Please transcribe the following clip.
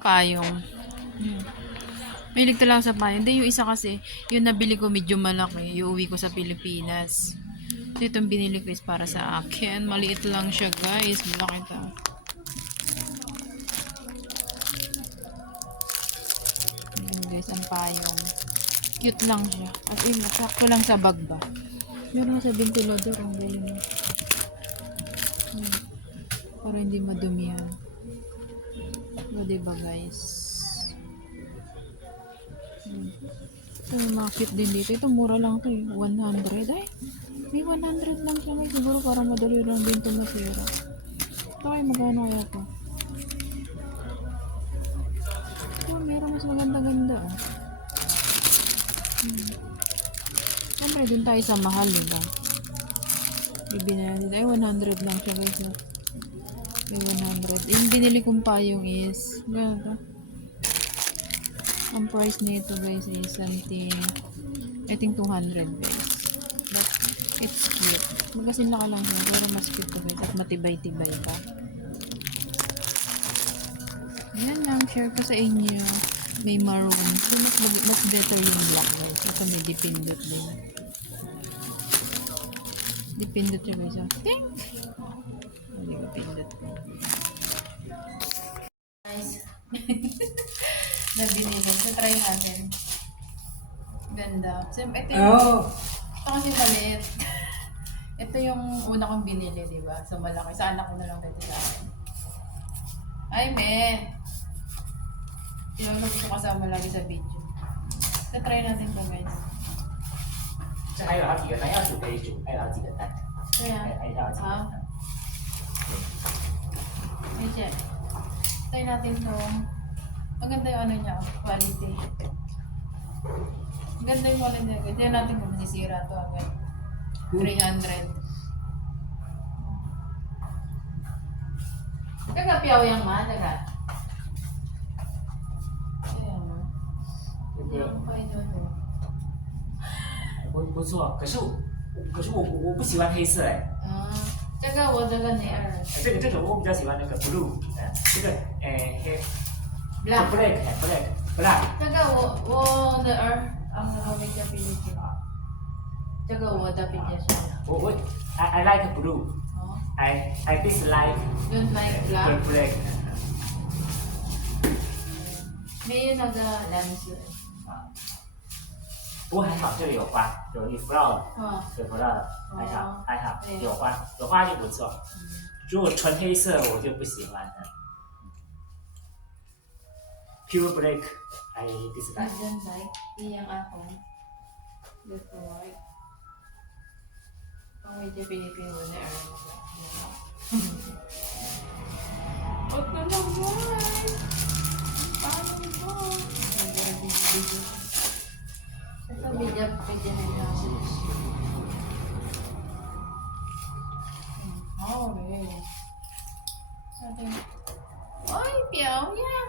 Payong. Hmm. Mahilig talaga sa payong. Hindi, yung isa kasi, yung nabili ko medyo malaki. Yung uwi ko sa Pilipinas. Itong binili ko is para sa akin. Maliit lang siya, guys. Malaki ito. Ayan, guys, ang payong. Cute lang siya. At sakto lang sa bag ba. Meron sa ventilador. Ang galing mo. Para hindi madumi yan. O, diba, guys? Ito, yung mga cute din dito. Ito, mura lang ito eh. 100. Ay, may 100 lang siya. May siguro parang madali lang din ito masira. Ito ay magkano kaya ito? Oh, meron mas maganda-ganda oh. Siyempre, dun tayo sa mahal, diba? Bibili na natin. Ay, 100 lang siya, guys. No? May 100. Yung binili kong payong is, gaga. Ang price nito, guys, is something, I think 200, guys. But, it's cute. Magasin laka lang siya, pero mas cute to, guys. At matibay-tibay pa. Ayan lang, share ko sa inyo. May maroon. So, mas better yung black, guys. Ito may dipindot din. Dipindot siya, guys. Pink! Hindi ko pindot ko. Guys. Na binili. So, try natin. Ganda. So, ito yung... Ito kasi maliit. Ito yung una kong binili, di ba? So, malaki. Sa anak ko na lang dito sa akin. Ay, me! Yung gusto kasama lagi sa video. So, try natin to, guys. 这还有好几个蛋，要煮可以煮，还有好几个蛋， Kaya, 还有好几个蛋。 medyo. Try natin to. Maganda yung ano niya, quality. Maganda yung quality. Kaya natin kung masisira to agad. 300. Kagapiyaw yung ma, dagat. Kaya ma. Hindi ako pa ito. 不错，可是我不喜欢黑色哎， 这个我这个女儿这种我比较喜欢那个 blue，这个黑 black， black， 这个我女儿ang nakawit sa Pilipinas. 这个我的比较喜欢。我 I like blue， I dislike Don't like black. black。 May yun nag-lens. 不过还好，这里有花，有 flower， 有 flower， 还好，有花就不错。如果纯黑色我就不喜欢了。Pure black I dislike。 I don't like. Iyang ako. That's white. Ang medyo Pilipino na Huwag ka lang, guys! Paano ito? Ito, bigyan na lang. Oh, rin. Ay, piyaw yan!